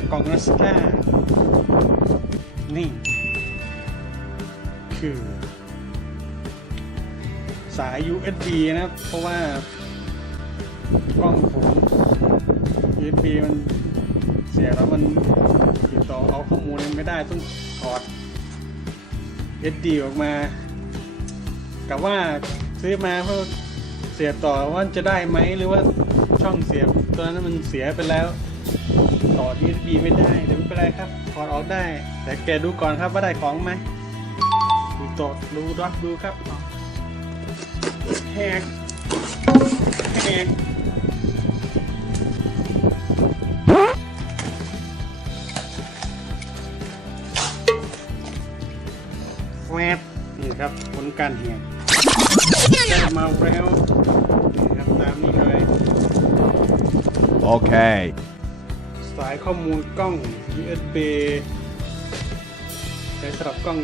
กกล่องนัสตานี่ คือ สาย USB นะครับ เพราะว่ากล้องผม USB มันเสียแล้วมันติดต่อเอาข้อมูลไม่ได้ต้องถอด SD ออกมากับว่าซื้อมาเพื่อเสียบต่อว่าจะได้ไหมหรือว่าช่องเสียบตัวนั้นมันเสียไปแล้ว ต่อ USB ไม่ได้เดี๋ยวไม่เป็นไรครับถอดออกได้ แต่แกดูก่อนครับว่าได้ของไหมดูตอดดูรัดดูครับแหกแหกแวบนี่ครับผลการแหกได้มาแล้วนี่ครับตามนี้เลย Okay. สายข้อมูลกล้อง USB ใช้สำหรับกล้อง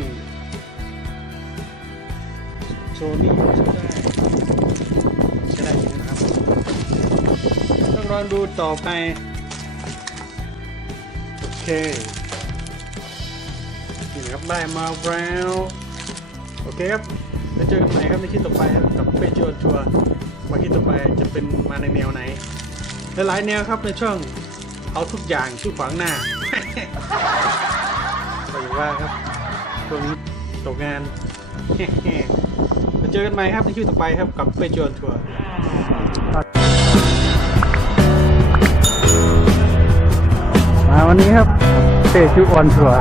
โซนี่ใช้ได้ใช้ได้อยู่นะครับต้องรอดูต่อไป โอเคนี่ครับได้มาแล้วโอเคครับแล้วเจอกันใหม่ครับในคลิปต่อไปครับกับเปจิโอทัวร์ว่าคลิปต่อไปจะเป็นมาในแนวไหนหลายๆแนวครับในช่อง เอาทุกอย่างที่ขวางหน้าก็อย่างว่าครับช่วงนี้ตกงานมาเจอกันใหม่ครับในคลิปต่อไปครับกับเปจอนทัวร์มาวันนี้ครับเปจูออนทัวร์